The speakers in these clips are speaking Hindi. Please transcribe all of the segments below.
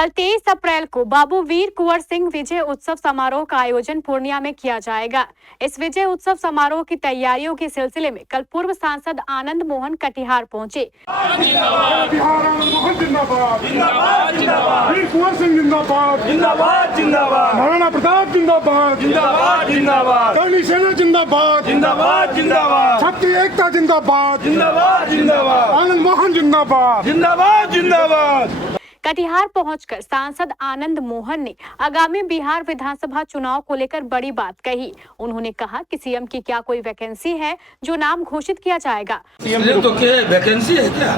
कल 23 अप्रैल को बाबू वीर कुंवर सिंह विजय उत्सव समारोह का आयोजन पूर्णिया में किया जाएगा। इस विजय उत्सव समारोह की तैयारियों के सिलसिले में कल पूर्व सांसद आनंद मोहन कटिहार पहुंचे। महाराणा प्रताप जिंदाबाद, जिंदाबाद जिंदाबाद, करनी सेना जिंदाबाद, जिंदाबाद जिंदाबाद, शक्ति एकता जिंदाबाद, जिंदाबाद जिंदाबाद, आनंद मोहन जिंदाबाद, जिंदाबाद जिंदाबाद। कटिहार पहुंचकर सांसद आनंद मोहन ने आगामी बिहार विधानसभा चुनाव को लेकर बड़ी बात कही। उन्होंने कहा कि सीएम की क्या कोई वैकेंसी है जो नाम घोषित किया जाएगा। सीएम तो क्या वैकेंसी है क्या?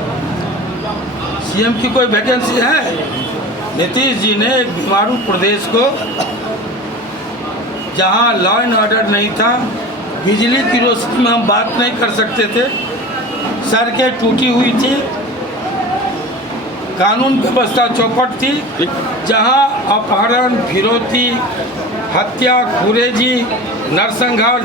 सीएम की कोई वैकेंसी है? नीतीश जी ने एक बीमारू प्रदेश को, जहां लॉ एंड ऑर्डर नहीं था, बिजली की रोशनी में हम बात नहीं कर सकते थे, सड़कें टूटी हुई थी, कानून व्यवस्था चौपट थी, जहां अपहरण, फिरौती, हत्या, खुरेजी, नरसंहार,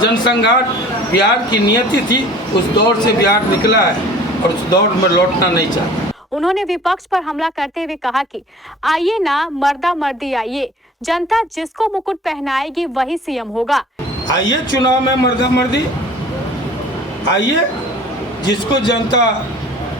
जनसंहार बिहार की नियति थी। उस दौर से बिहार निकला है और उस दौर में लौटना नहीं चाहता। उन्होंने विपक्ष पर हमला करते हुए कहा कि आइए ना मर्दा मर्दी आइए, जनता जिसको मुकुट पहनाएगी वही सीएम होगा। आइए चुनाव में मर्दा मर्दी आइए, जिसको जनता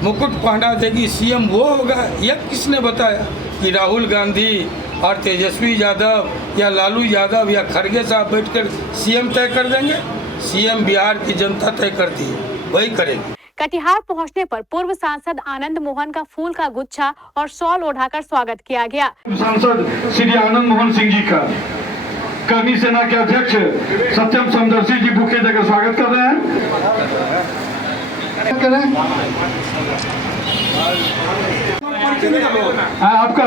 मुकुट पहना देगी सीएम वो होगा। यह किसने बताया कि राहुल गांधी और तेजस्वी यादव या लालू यादव या खड़गे साहब बैठकर सीएम तय कर देंगे? सीएम बिहार की जनता तय करती है, वही करेगी। कटिहार पहुंचने पर पूर्व सांसद आनंद मोहन का फूल का गुच्छा और शॉल ओढ़ाकर स्वागत किया गया। सांसद श्री आनंद मोहन सिंह जी का करनी सेना के अध्यक्ष सत्यम समदर्शी जी बुके देकर स्वागत कर रहे हैं। आपका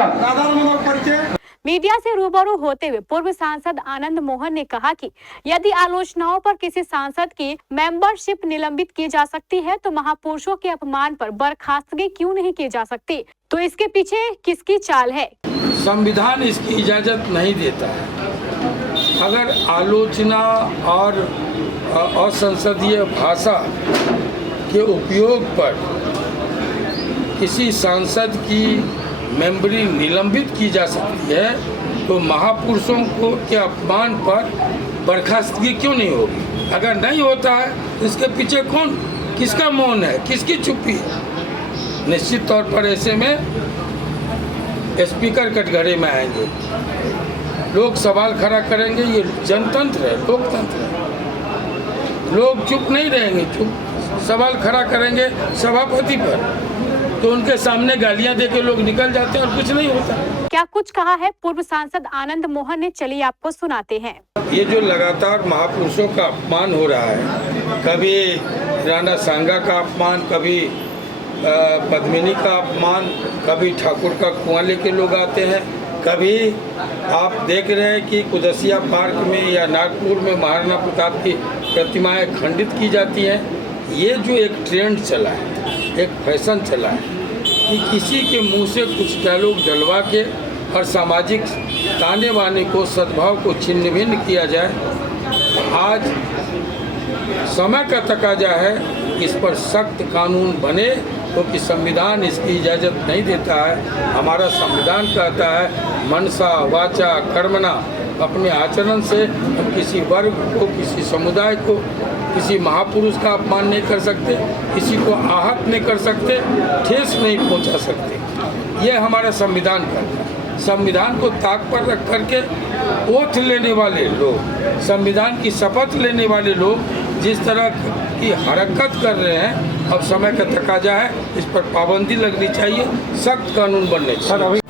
मीडिया से रूबरू होते हुए पूर्व सांसद आनंद मोहन ने कहा कि यदि आलोचनाओं पर किसी सांसद की मेंबरशिप निलंबित की जा सकती है तो महापुरुषों के अपमान पर बर्खास्तगी क्यों नहीं की जा सकती? तो इसके पीछे किसकी चाल है? संविधान इसकी इजाजत नहीं देता है। अगर आलोचना और असंसदीय भाषा के उपयोग पर किसी सांसद की मेंबरी निलंबित की जा सकती है तो महापुरुषों को के अपमान पर बर्खास्तगी क्यों नहीं होगी? अगर नहीं होता है तो इसके पीछे कौन, किसका मौन है, किसकी चुप्पी है? निश्चित तौर पर ऐसे में स्पीकर कटघरे में आएंगे, लोग सवाल खड़ा करेंगे। ये जनतंत्र है, लोकतंत्र है, लोग चुप नहीं रहेंगे, चुप सवाल खड़ा करेंगे सभापति पर, तो उनके सामने गालियां देके लोग निकल जाते हैं और कुछ नहीं होता। क्या कुछ कहा है पूर्व सांसद आनंद मोहन ने, चलिए आपको सुनाते हैं। ये जो लगातार महापुरुषों का अपमान हो रहा है, कभी राणा सांगा का अपमान, कभी पद्मिनी का अपमान, कभी ठाकुर का कुआं लेके लोग आते हैं, कभी आप देख रहे हैं कि कुदसिया पार्क में या नागपुर में महाराणा प्रताप की प्रतिमाएं खंडित की जाती हैं। ये जो एक ट्रेंड चला है, एक फैशन चला है कि किसी के मुंह से कुछ डायलॉग डलवा के और सामाजिक ताने बाने को, सद्भाव को छिन्न भिन्न किया जाए। आज समय का तकाजा है, इस पर सख्त कानून बने, क्योंकि संविधान इसकी इजाज़त नहीं देता है। हमारा संविधान कहता है मनसा वाचा कर्मणा, अपने आचरण से हम किसी वर्ग को, किसी समुदाय को, किसी महापुरुष का अपमान नहीं कर सकते, किसी को आहत नहीं कर सकते, ठेस नहीं पहुंचा सकते। ये हमारा संविधान कहता है। संविधान को ताक पर रख करके ओथ लेने वाले लोग, संविधान की शपथ लेने वाले लोग जिस तरह की हरकत कर रहे हैं, अब समय का तकाजा है, इस पर पाबंदी लगनी चाहिए, सख्त कानून बनने चाहिए।